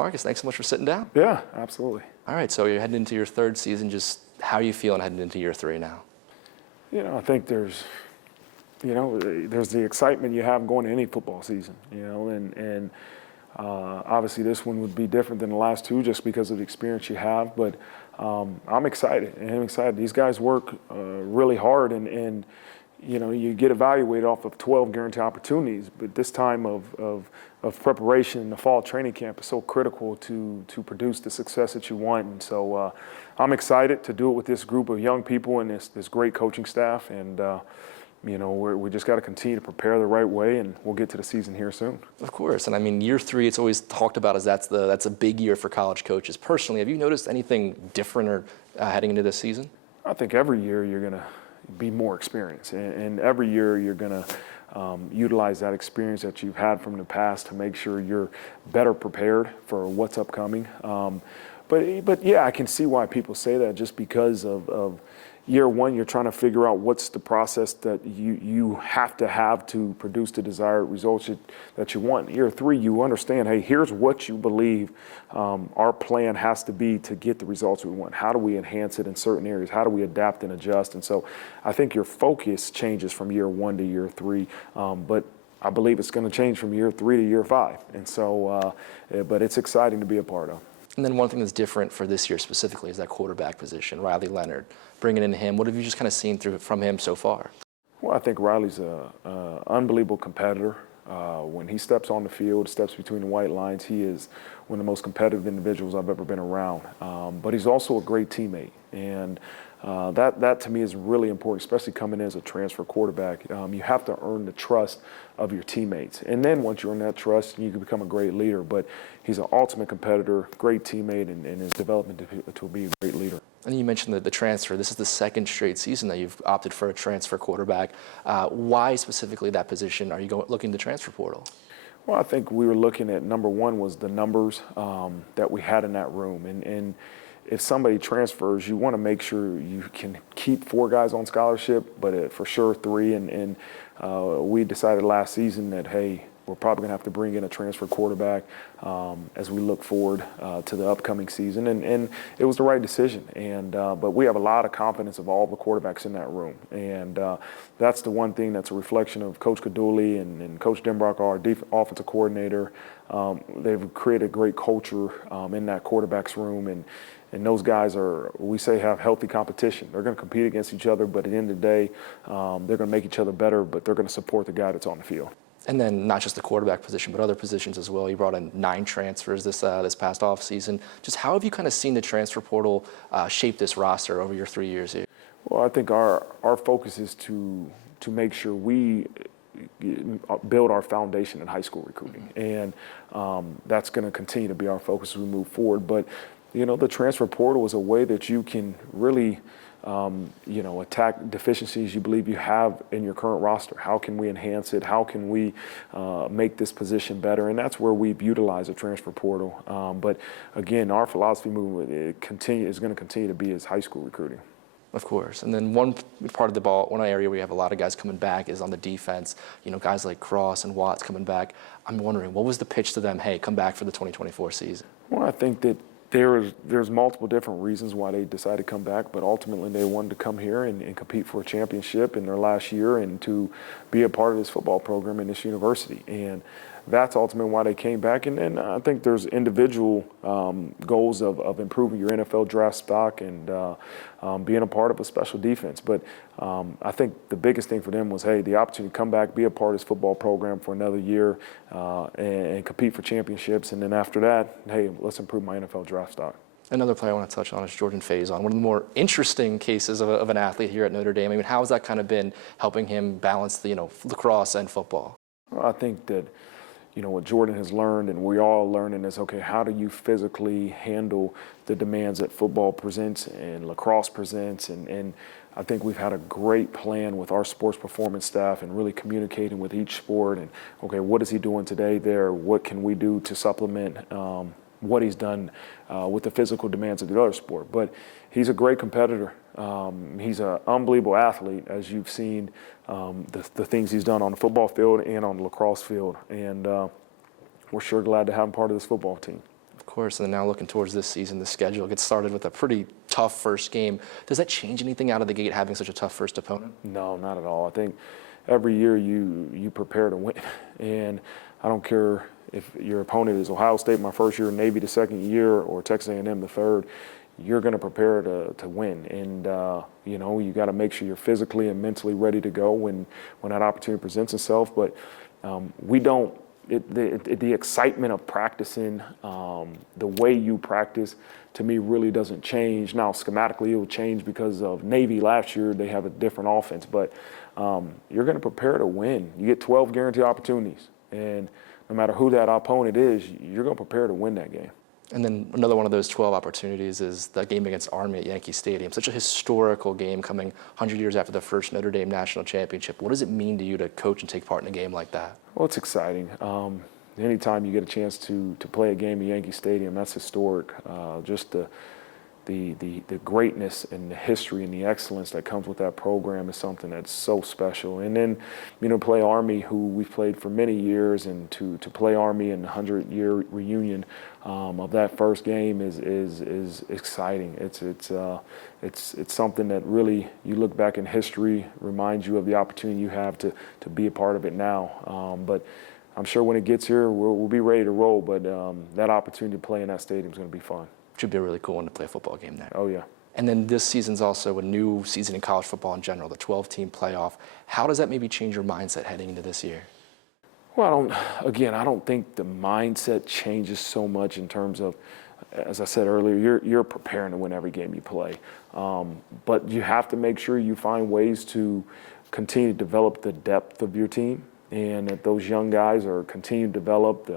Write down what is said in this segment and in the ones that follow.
Marcus, thanks so much for sitting down. Yeah, absolutely. All right, so you're heading into your third season. Just how are you feeling heading into year 3 now? I think there's the excitement you have going to any football season, and obviously this one would be different than the last two just because of the experience you have. But I'm excited, and I'm excited. These guys work really hard, and you get evaluated off of 12 guaranteed opportunities. But this time of preparation in the fall training camp is so critical to produce the success that you want. And so I'm excited to do it with this group of young people and this great coaching staff. And we just got to continue to prepare the right way, and we'll get to the season here soon. Of course, and I mean, year 3, it's always talked about as that's a big year for college coaches. Personally, have you noticed anything different or heading into this season? I think every year you're going to be more experienced, and every year you're going to utilize that experience that you've had from the past to make sure you're better prepared for what's upcoming. But yeah, I can see why people say that, just because of year 1, you're trying to figure out what's the process that you have to produce the desired results that you want. Year 3, you understand, hey, here's what you believe our plan has to be to get the results we want. How do we enhance it in certain areas? How do we adapt and adjust? And so I think your focus changes from year 1 to year 3, but I believe it's going to change from year 3 to year 5. And so, but it's exciting to be a part of. And then one thing that's different for this year specifically is that quarterback position, Riley Leonard. Bringing in him, what have you just kind of seen from him so far? Well, I think Riley's an unbelievable competitor. When he steps on the field, steps between the white lines, he is one of the most competitive individuals I've ever been around. But he's also a great teammate, and that to me is really important, especially coming in as a transfer quarterback. You have to earn the trust of your teammates, and then once you earn that trust, you can become a great leader. But he's an ultimate competitor, great teammate, and his development to be a great leader. And you mentioned the transfer. This is the 2nd straight season that you've opted for a transfer quarterback. Why specifically that position? Are you looking to transfer portal? Well, I think we were looking at, number one was the numbers that we had in that room. And if somebody transfers, you want to make sure you can keep 4 guys on scholarship, but for sure 3. And we decided last season that, hey, we're probably going to have to bring in a transfer quarterback as we look forward to the upcoming season. And it was the right decision. And but we have a lot of confidence of all the quarterbacks in that room. And that's the one thing that's a reflection of Coach Kaduli and Coach Denbrock, our offensive coordinator. They've created a great culture in that quarterback's room. And those guys have healthy competition. They're going to compete against each other, but at the end of the day, they're going to make each other better, but they're going to support the guy that's on the field. And then not just the quarterback position, but other positions as well. You brought in 9 transfers this past offseason. Just how have you kind of seen the transfer portal shape this roster over your 3 years here? Well, I think our focus is to make sure we build our foundation in high school recruiting. And that's going to continue to be our focus as we move forward. But, the transfer portal is a way that you can really attack deficiencies you believe you have in your current roster. How can we enhance it? How can we make this position better? And that's where we've utilized the transfer portal. But again, our philosophy movement is going to continue to be is high school recruiting. Of course. And then one part of the ball, one area where you have a lot of guys coming back is on the defense. Guys like Cross and Watts coming back. I'm wondering, what was the pitch to them? Hey, come back for the 2024 season. Well, I think that there's multiple different reasons why they decided to come back, but ultimately they wanted to come here and compete for a championship in their last year and to be a part of this football program in this university. And that's ultimately why they came back. And then I think there's individual goals of improving your NFL draft stock and being a part of a special defense. But I think the biggest thing for them was, hey, the opportunity to come back, be a part of this football program for another year and compete for championships. And then after that, hey, let's improve my NFL draft stock. Another player I want to touch on is Jordan Faison, one of the more interesting cases of an athlete here at Notre Dame. I mean, how has that kind of been helping him balance the lacrosse and football? Well, I think that what Jordan has learned, and we're all learning, is, okay, how do you physically handle the demands that football presents and lacrosse presents? And I think we've had a great plan with our sports performance staff and really communicating with each sport. And, okay, what is he doing today there? What can we do to supplement what he's done with the physical demands of the other sport? But he's a great competitor. He's an unbelievable athlete, as you've seen the things he's done on the football field and on the lacrosse field. And we're sure glad to have him part of this football team. Of course, and then now looking towards this season, the schedule gets started with a pretty tough first game. Does that change anything out of the gate, having such a tough first opponent? No, not at all. I think every year you prepare to win, and I don't care if your opponent is Ohio State my first year, Navy the second year, or Texas A&M the third. You're going to prepare to win, and you got to make sure you're physically and mentally ready to go when that opportunity presents itself. But we don't. The excitement of practicing, the way you practice, to me really doesn't change. Now, schematically, it will change because of Navy last year. They have a different offense, but you're going to prepare to win. You get 12 guaranteed opportunities, and no matter who that opponent is, you're going to prepare to win that game. And then another one of those 12 opportunities is the game against Army at Yankee Stadium. Such a historical game coming 100 years after the first Notre Dame national championship. What does it mean to you to coach and take part in a game like that? Well, it's exciting. Anytime you get a chance to play a game at Yankee Stadium, that's historic. Just the greatness and the history and the excellence that comes with that program is something that's so special. And then, play Army, who we've played for many years, and to play Army in the 100-year reunion of that first game is exciting. It's something that really, you look back in history, reminds you of the opportunity you have to be a part of it now. But I'm sure when it gets here, we'll be ready to roll. But that opportunity to play in that stadium is going to be fun. Should be a really cool one to play a football game there. Oh, yeah. And then this season's also a new season in college football in general, the 12-team playoff. How does that maybe change your mindset heading into this year? Well, I don't think the mindset changes so much in terms of, as I said earlier, you're preparing to win every game you play. But you have to make sure you find ways to continue to develop the depth of your team, and that those young guys are continuing to develop,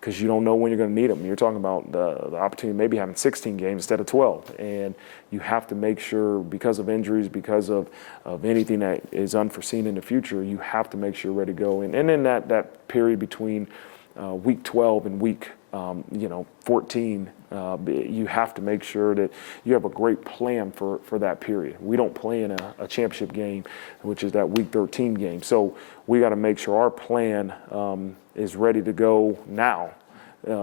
because you don't know when you're going to need them. You're talking about the opportunity maybe having 16 games instead of 12. And you have to make sure, because of injuries, because of anything that is unforeseen in the future, you have to make sure you're ready to go. And in that period between week 12 and week 14, you have to make sure that you have a great plan for that period. We don't play in a championship game, which is that week 13 game. So we got to make sure our plan is ready to go now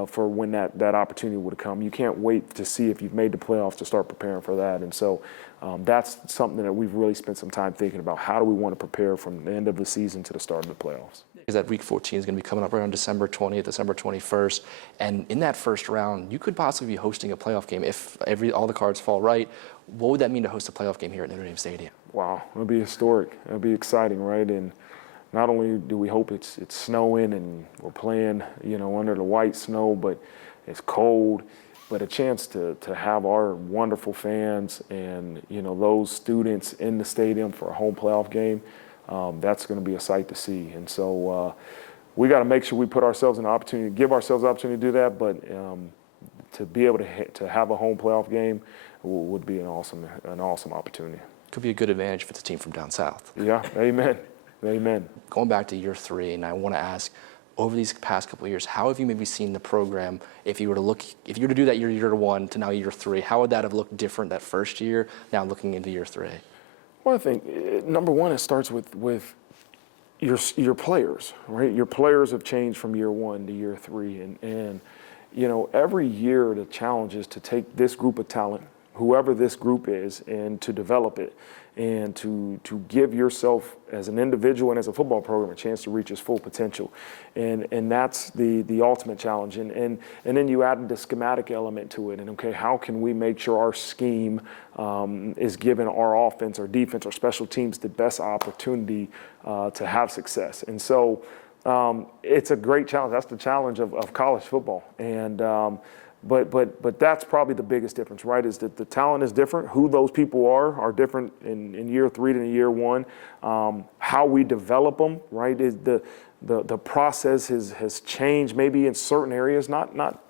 for when that opportunity would come. You can't wait to see if you've made the playoffs to start preparing for that. And so that's something that we've really spent some time thinking about. How do we want to prepare from the end of the season to the start of the playoffs? Because that week 14 is going to be coming up around December 20th, December 21st. And in that first round, you could possibly be hosting a playoff game. If all the cards fall right, what would that mean to host a playoff game here at Notre Dame Stadium? Wow, it'll be historic. It'll be exciting, right? And not only do we hope it's snowing and we're playing, under the white snow, but it's cold, but a chance to have our wonderful fans and, those students in the stadium for a home playoff game, that's going to be a sight to see. And so we got to make sure we put ourselves in the opportunity, give ourselves the opportunity to do that, but to be able to have a home playoff game would be an awesome opportunity. Could be a good advantage if it's a team from down south. Yeah, amen. Amen. Going back to year 3, and I want to ask, over these past couple of years, how have you maybe seen the program, if you were to do that year 1 to now year 3, how would that have looked different that first year, now looking into year 3? Well, I think, number one, it starts with your players, right? Your players have changed from year 1 to year 3. And every year the challenge is to take this group of talent, whoever this group is, and to develop it, and to give yourself as an individual and as a football program a chance to reach its full potential. And that's the ultimate challenge. And then you add the schematic element to it. And okay, how can we make sure our scheme is giving our offense, our defense, our special teams the best opportunity to have success? And so it's a great challenge. That's the challenge of college football. And But that's probably the biggest difference, right? Is that the talent is different. Who those people are different in year 3 than in year 1. How we develop them, right? Is the process has changed maybe in certain areas, not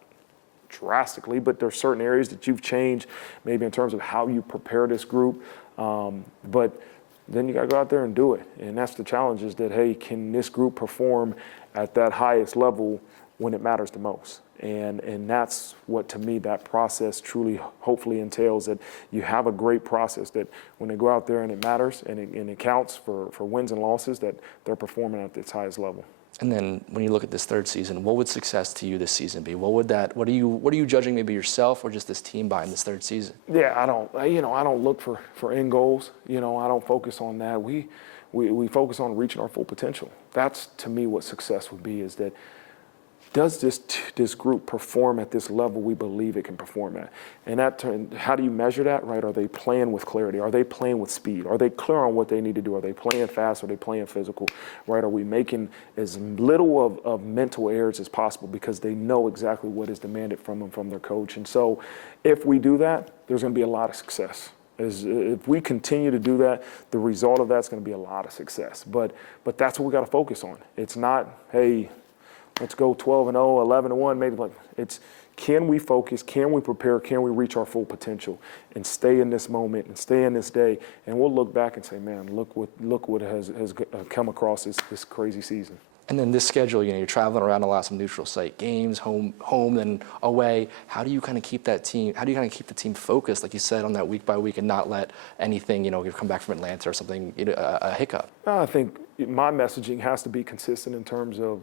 drastically, but there's certain areas that you've changed maybe in terms of how you prepare this group. But then you got to go out there and do it. And that's the challenge, is that, hey, can this group perform at that highest level when it matters the most? And that's what, to me, that process truly hopefully entails, that you have a great process that when they go out there and it matters and it counts for wins and losses, that they're performing at its highest level. And then when you look at this third season, what would success to you this season be? What are you judging maybe yourself or just this team by in this third season? Yeah, I don't look for end goals. I don't focus on that. We focus on reaching our full potential. That's, to me, what success would be, is that does this group perform at this level we believe it can perform at? And how do you measure that, right? Are they playing with clarity? Are they playing with speed? Are they clear on what they need to do? Are they playing fast? Are they playing physical, right? Are we making as little of mental errors as possible because they know exactly what is demanded from them, from their coach? And so if we do that, there's going to be a lot of success. If we continue to do that, the result of that's going to be a lot of success. But that's what we got to focus on. It's not, hey, let's go 12-0, 11-1. Maybe it's, can we focus? Can we prepare? Can we reach our full potential and stay in this moment and stay in this day? And we'll look back and say, man, look what has come across this crazy season. And then this schedule, you're traveling around a lot, some neutral site games, home, then away. How do you kind of keep that team? How do you kind of keep the team focused, like you said, on that week by week, and not let anything, you come back from Atlanta or something, a hiccup? I think my messaging has to be consistent in terms of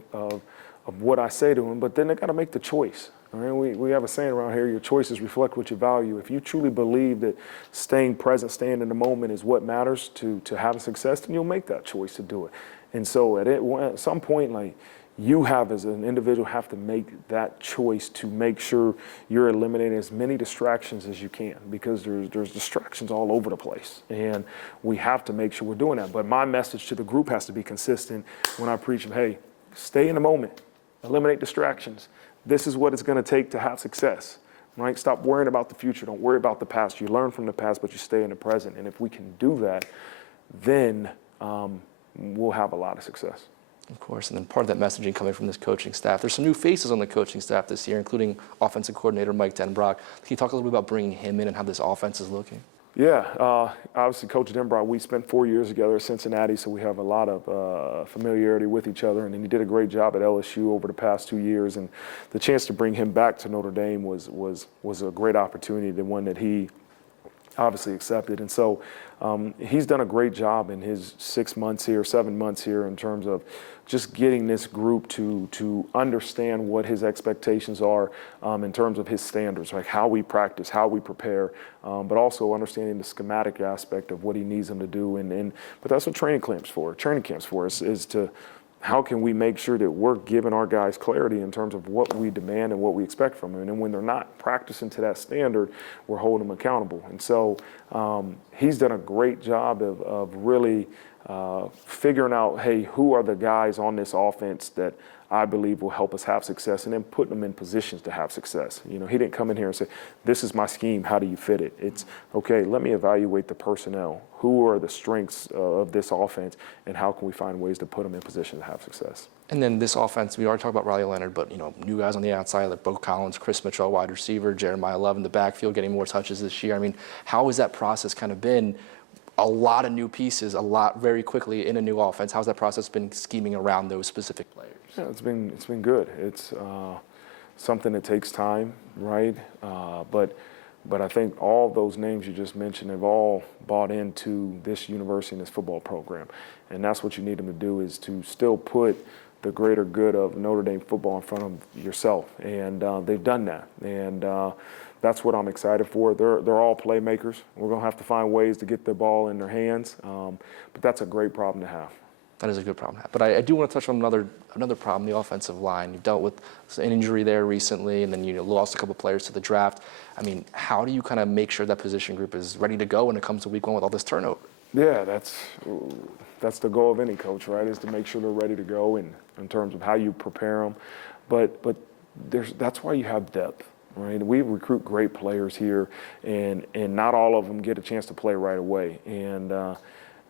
what I say to them, but then they got to make the choice. All right? We have a saying around here: your choices reflect what you value. If you truly believe that staying present, staying in the moment is what matters to having success, then you'll make that choice to do it. And so at some point, you have, as an individual, have to make that choice to make sure you're eliminating as many distractions as you can, because there's distractions all over the place. And we have to make sure we're doing that. But my message to the group has to be consistent when I preach, hey, stay in the moment, eliminate distractions. This is what it's going to take to have success, right? Stop worrying about the future. Don't worry about the past. You learn from the past, but you stay in the present. And if we can do that, then we'll have a lot of success. Of course, and then part of that messaging coming from this coaching staff. There's some new faces on the coaching staff this year, including offensive coordinator Mike Denbrock. Can you talk a little bit about bringing him in and how this offense is looking? Yeah, obviously Coach Denbrock, we spent 4 years together at Cincinnati, so we have a lot of familiarity with each other, and he did a great job at LSU over the past 2 years, and the chance to bring him back to Notre Dame was a great opportunity, the one that he obviously accepted. And so he's done a great job in his 7 months here in terms of just getting this group to understand what his expectations are in terms of his standards, like how we practice, how we prepare, but also understanding the schematic aspect of what he needs them to do. But that's what training camps for us, is to how can we make sure that we're giving our guys clarity in terms of what we demand and what we expect from them. And then when they're not practicing to that standard, we're holding them accountable. And so he's done a great job of really figuring out, hey, who are the guys on this offense that I believe will help us have success, and then putting them in positions to have success. He didn't come in here and say, this is my scheme, how do you fit it? It's, okay, let me evaluate the personnel. Who are the strengths of this offense, and how can we find ways to put them in position to have success? And then this offense, we already talked about Riley Leonard, but new guys on the outside like Bo Collins, Chris Mitchell, wide receiver, Jeremiah Love in the backfield, getting more touches this year. I mean, how has that process kind of been? A lot of new pieces, a lot very quickly in a new offense. How's that process been scheming around those specific players? Yeah, it's been good. It's something that takes time, right? But I think all those names you just mentioned have all bought into this university and this football program, and that's what you need them to do, is to still put the greater good of Notre Dame football in front of yourself, and they've done that, and that's what I'm excited for. They're all playmakers. We're going to have to find ways to get the ball in their hands, but that's a great problem to have. That is a good problem to have. But I do want to touch on another problem, the offensive line. You've dealt with an injury there recently, and then you lost a couple players to the draft. I mean, how do you kind of make sure that position group is ready to go when it comes to week one with all this turnover? Yeah, that's the goal of any coach, right, is to make sure they're ready to go in terms of how you prepare them. But that's why you have depth. Right, we recruit great players here, and not all of them get a chance to play right away. And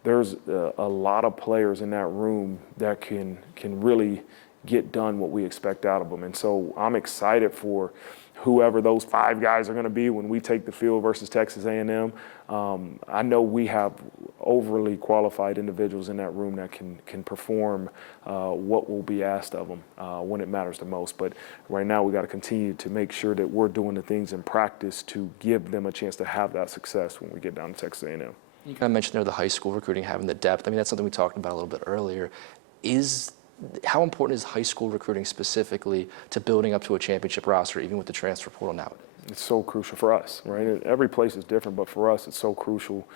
there's a lot of players in that room that can really get done what we expect out of them. And so I'm excited for whoever those 5 guys are going to be when we take the field versus Texas A&M. I know we have overly qualified individuals in that room that can perform what will be asked of them when it matters the most. But right now we got to continue to make sure that we're doing the things in practice to give them a chance to have that success when we get down to Texas A&M. You kind of mentioned there the high school recruiting, having the depth. I mean, that's something we talked about a little bit earlier. Is how important is high school recruiting specifically to building up to a championship roster, even with the transfer portal nowadays? It's so crucial for us, right? Every place is different, but for us, it's so crucial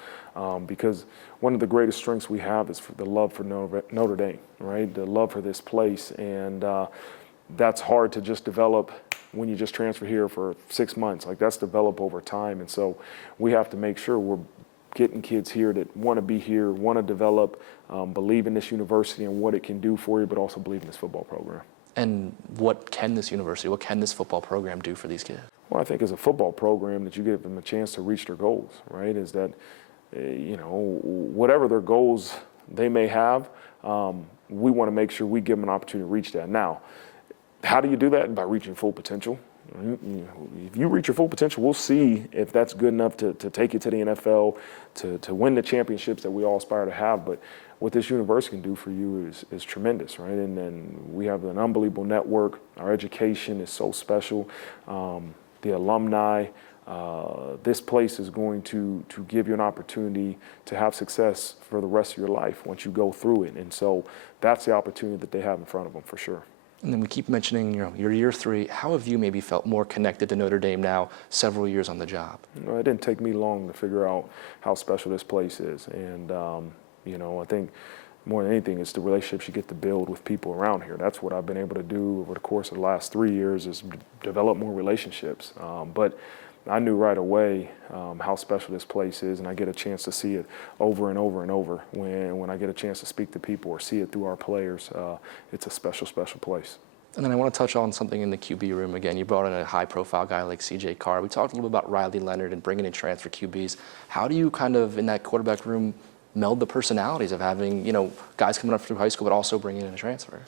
because one of the greatest strengths we have is for the love for Notre Dame, right? The love for this place, and that's hard to just develop when you just transfer here for 6 months. Like, that's developed over time, and so we have to make sure we're getting kids here that want to be here, want to develop, believe in this university and what it can do for you, but also believe in this football program. And what can this university, what can this football program do for these kids? Well, I think as a football program that you give them a chance to reach their goals, right? Is that, whatever their goals they may have, we want to make sure we give them an opportunity to reach that. Now, how do you do that? By reaching full potential. If you reach your full potential, we'll see if that's good enough to take you to the NFL, to win the championships that we all aspire to have. But what this university can do for you is tremendous, right? And then we have an unbelievable network. Our education is so special. The alumni, this place is going to give you an opportunity to have success for the rest of your life once you go through it. And so that's the opportunity that they have in front of them for sure. And then we keep mentioning, your year 3. How have you maybe felt more connected to Notre Dame now, several years on the job? It didn't take me long to figure out how special this place is. And, I think more than anything, it's the relationships you get to build with people around here. That's what I've been able to do over the course of the last 3 years, is develop more relationships. But I knew right away how special this place is, and I get a chance to see it over and over and over. When I get a chance to speak to people or see it through our players, it's a special, special place. And then I want to touch on something in the QB room again. You brought in a high-profile guy like C.J. Carr. We talked a little bit about Riley Leonard and bringing in transfer QBs. How do you kind of, in that quarterback room, meld the personalities of having, guys coming up through high school, but also bringing in a transfer?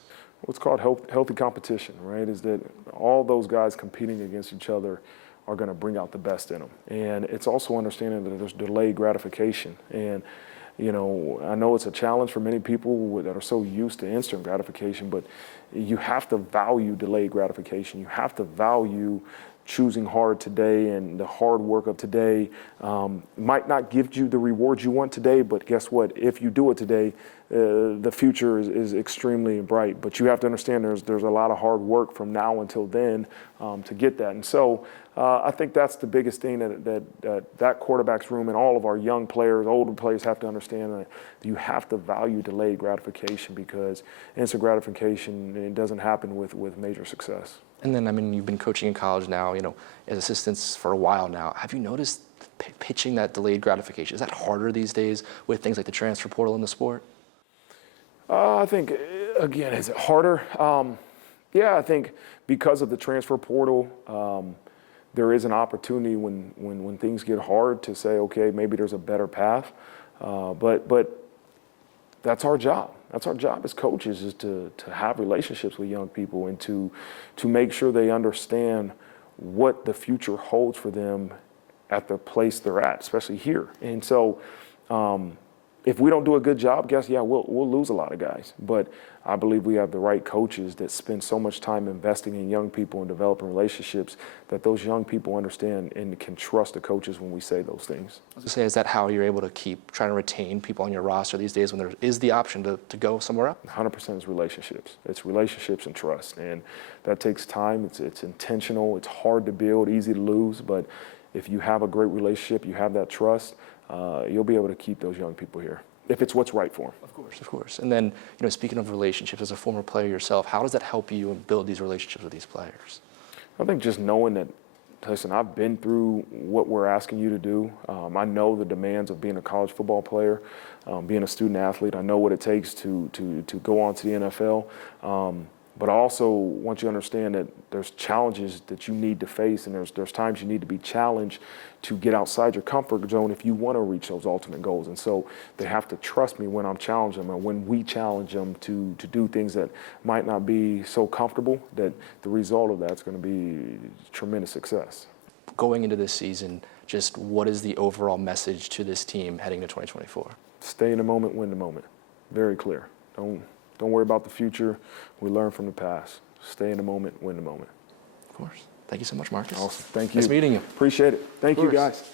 What's called healthy competition, right, is that all those guys competing against each other are going to bring out the best in them. And it's also understanding that there's delayed gratification. And, I know it's a challenge for many people that are so used to instant gratification, but you have to value delayed gratification. You have to value choosing hard today, and the hard work of today might not give you the rewards you want today, but guess what? If you do it today, the future is extremely bright. But you have to understand there's a lot of hard work from now until then to get that. And so I think that's the biggest thing that quarterback's room and all of our young players, older players have to understand, that you have to value delayed gratification, because instant gratification, it doesn't happen with major success. And then, you've been coaching in college now, as assistants for a while now. Have you noticed pitching that delayed gratification? Is that harder these days with things like the transfer portal in the sport? I think, again, is it harder? Yeah, I think because of the transfer portal, there is an opportunity when things get hard to say, okay, maybe there's a better path. But that's our job. That's our job as coaches, is to have relationships with young people and to make sure they understand what the future holds for them at the place they're at, especially here. And so if we don't do a good job, we'll lose a lot of guys. But I believe we have the right coaches that spend so much time investing in young people and developing relationships that those young people understand and can trust the coaches when we say those things. I was going to say, is that how you're able to keep trying to retain people on your roster these days when there is the option to go somewhere else? 100% is relationships. It's relationships and trust. And that takes time. It's intentional. It's hard to build, easy to lose. But if you have a great relationship, you have that trust, you'll be able to keep those young people here, if it's what's right for them. Of course. And then, speaking of relationships, as a former player yourself, how does that help you build these relationships with these players? I think just knowing that, listen, I've been through what we're asking you to do. I know the demands of being a college football player, being a student athlete. I know what it takes to go on to the NFL. But I also want you to understand that there's challenges that you need to face, and there's times you need to be challenged to get outside your comfort zone if you want to reach those ultimate goals. And so they have to trust me when I'm challenging them, and when we challenge them to do things that might not be so comfortable, that the result of that's going to be tremendous success. Going into this season, just what is the overall message to this team heading to 2024? Stay in the moment, win the moment. Very clear. Don't worry about the future. We learn from the past. Stay in the moment, win the moment. Of course. Thank you so much, Marcus. Awesome. Thank you. Nice meeting you. Appreciate it. Thank you, guys.